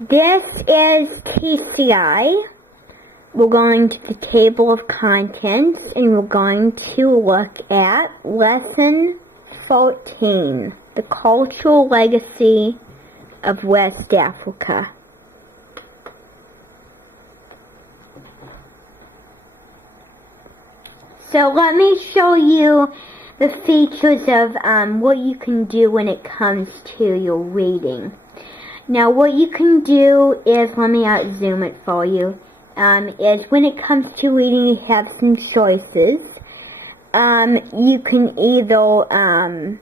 This is TCI. We're going to the table of contents and we're going to look at Lesson 14, the cultural legacy of West Africa. So let me show you the features of what you can do when it comes to your reading. Now what you can do is, let me out-zoom it for you, is when it comes to reading you have some choices. You can either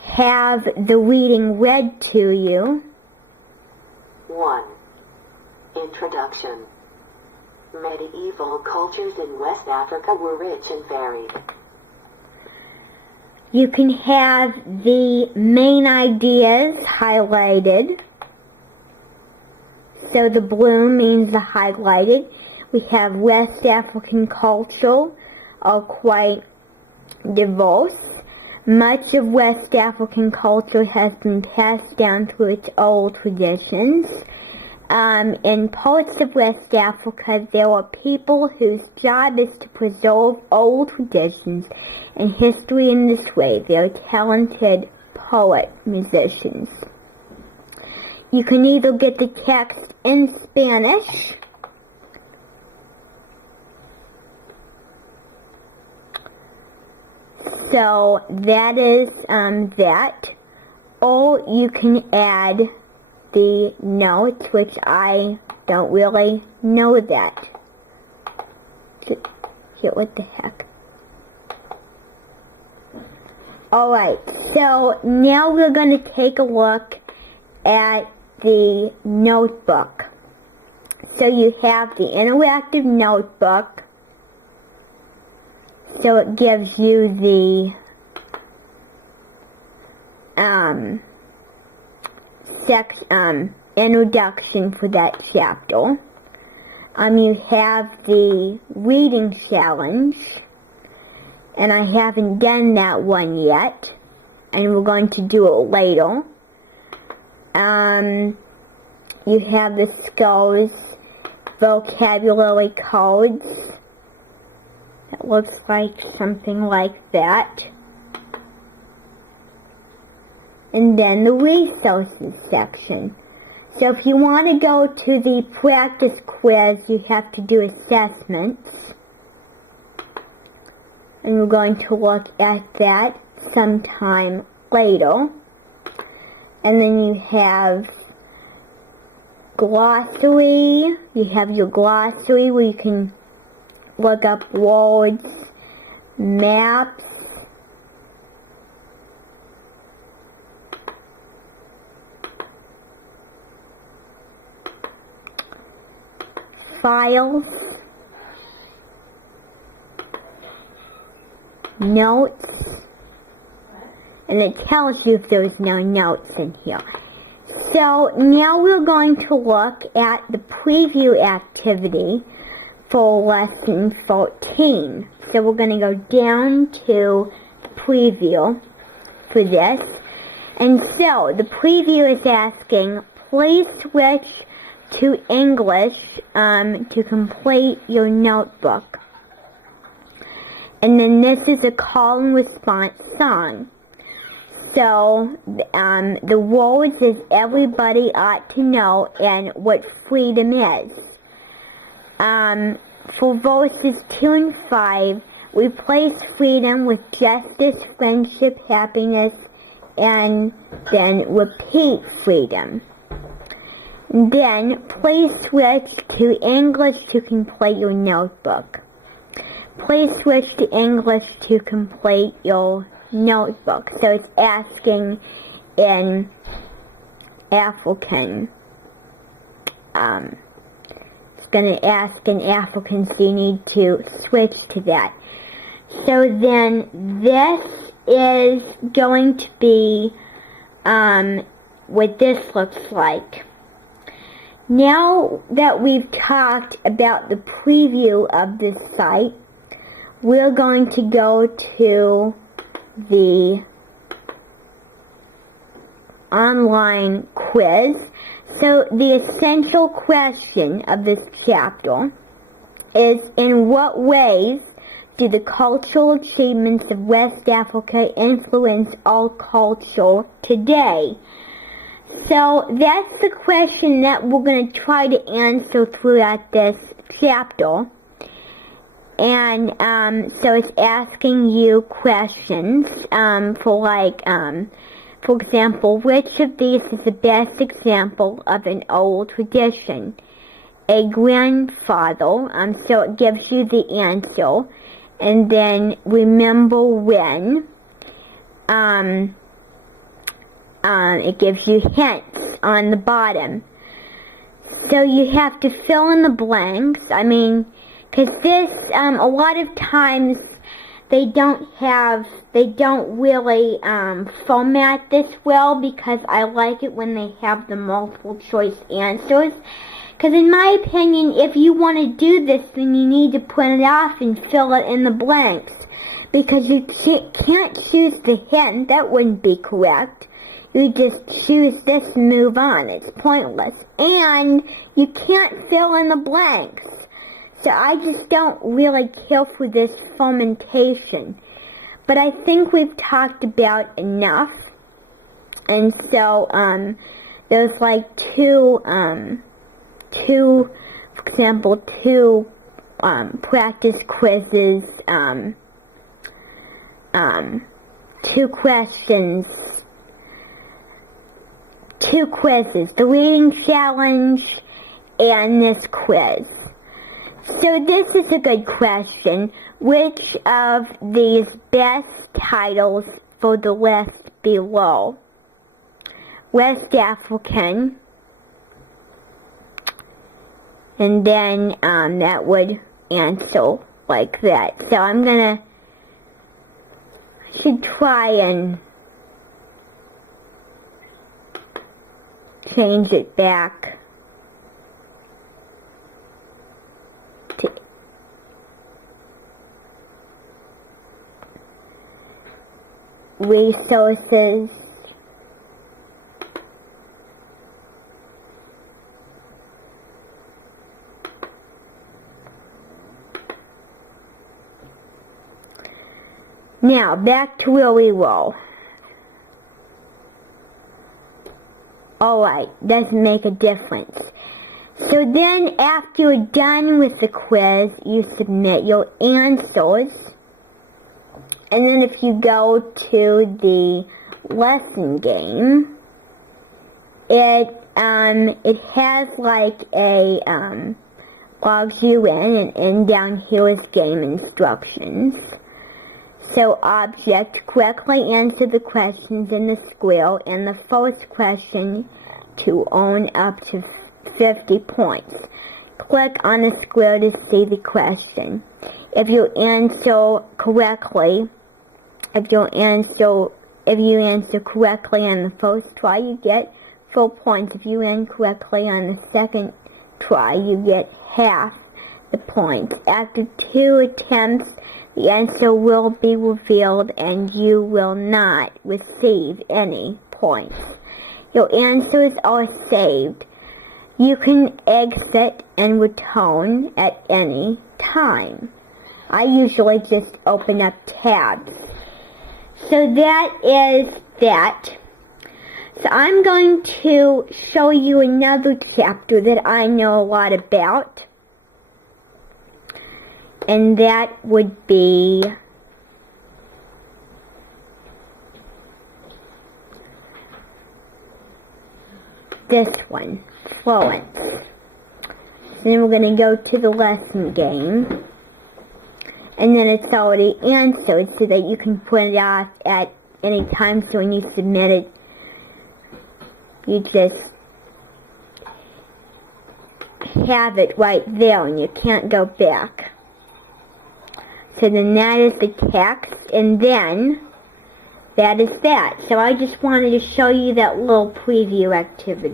have the reading read to you. 1. Introduction. Medieval cultures in West Africa were rich and varied. You can have the main ideas highlighted. So the blue means the highlighted. We have West African culture are quite diverse. Much of West African culture has been passed down through its old traditions. In parts of West Africa, there are people whose job is to preserve old traditions and history in this way. They are talented poet musicians. You can either get the text in Spanish, so that is that, or you can add the notes, which I don't really know that. Here, what the heck? Alright, so now we're going to take a look at the notebook. So you have the interactive notebook. So it gives you the introduction for that chapter. You have the reading challenge, and I haven't done that one yet, and we're going to do it later. You have the skills vocabulary codes. It looks like something like that. And then the resources section. So if you want to go to the practice quiz, you have to do assessments. And we're going to look at that sometime later. And then you have glossary. You have your glossary where you can look up words, maps, files, notes, and it tells you if there's no notes in here. So now we're going to look at the preview activity for lesson 14. So we're going to go down to the preview for this. And so the preview is asking, please switch to English to complete your notebook. And then this is a call and response song. So the words is everybody ought to know and what freedom is. For verses 2 and 5, replace freedom with justice, friendship, happiness, and then repeat freedom. Then, please switch to English to complete your notebook. Please switch to English to complete your notebook. So it's asking in African. It's going to ask in African, so you need to switch to that. So then, this is going to be what this looks like. Now that we've talked about the preview of this site, we're going to go to the online quiz. So the essential question of this chapter is, in what ways do the cultural achievements of West Africa influence our culture today? So that's the question that we're going to try to answer throughout this chapter. And so it's asking you questions for example, which of these is the best example of an oral tradition? A grandfather, so it gives you the answer. And then remember when, it gives you hints on the bottom. So you have to fill in the blanks. I mean, because this, a lot of times they don't really format this well, because I like it when they have the multiple choice answers. Because in my opinion, if you want to do this, then you need to print it off and fill it in the blanks. Because you can't choose the hint. That wouldn't be correct. You just choose this and move on. It's pointless. And you can't fill in the blanks. So I just don't really care for this fermentation. But I think we've talked about enough. And so, there's like two practice quizzes, two quizzes, the reading challenge and this quiz. So this is a good question. Which of these best titles for the list below? West African. And then that would answer like that. So I should try and change it back to resources. Now, back to where we were. Alright, doesn't make a difference. So then, after you're done with the quiz, you submit your answers. And then if you go to the lesson game, it has like a, logs you in, and down here is game instructions. So object, correctly answer the questions in the square, and the first question to earn up to 50 points. Click on the square to see the question. If you answer correctly, if you answer correctly on the first try, you get 4 points. If you answer correctly on the second try, you get half the points. After 2 attempts, the answer will be revealed and you will not receive any points. Your answers are saved. You can exit and return at any time. I usually just open up tabs. So that is that. So I'm going to show you another chapter that I know a lot about. And that would be this one, Florence. Then we're going to go to the lesson game. And then it's already answered so that you can print it off at any time. So when you submit it, you just have it right there and you can't go back. So then that is the text, and then that is that. So I just wanted to show you that little preview activity.